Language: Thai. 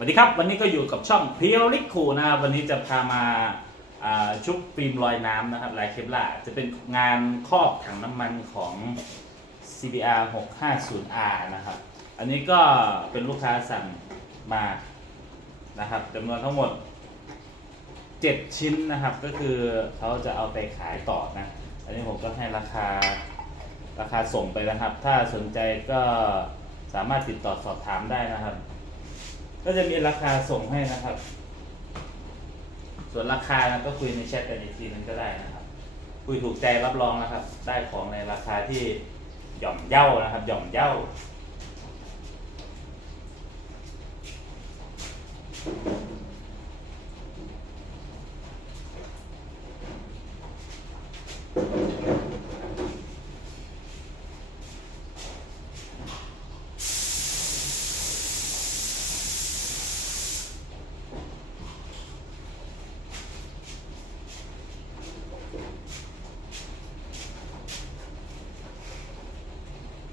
สวัสดีครับวันนี้ก็อยู่กับช่องเพียวลิคูนะครับวันนี้จะพามาอ่าชุบฟิล์มลอยน้ำนะครับลายเคปล่าจะเป็นงานครอบถังน้ำมันของ CBR 650R นะครับ อันนี้ก็เป็นลูกค้าสั่งมานะครับจำนวนทั้งหมด 7 ชิ้นนะครับ ก็คือเขาจะเอาไปขายต่อนะ อันนี้ผมก็ให้ราคาราคาส่งไปนะครับ ถ้าสนใจก็สามารถติดต่อสอบถามได้นะครับ ก็จะมีราคาส่งให้นะครับ ส่วนราคานะก็คุยในแชทกันอีกทีนึงก็ได้นะครับ คุยถูกใจรับรองนะครับ ได้ของในราคาที่หย่อมเย่านะครับ หย่อมเย่า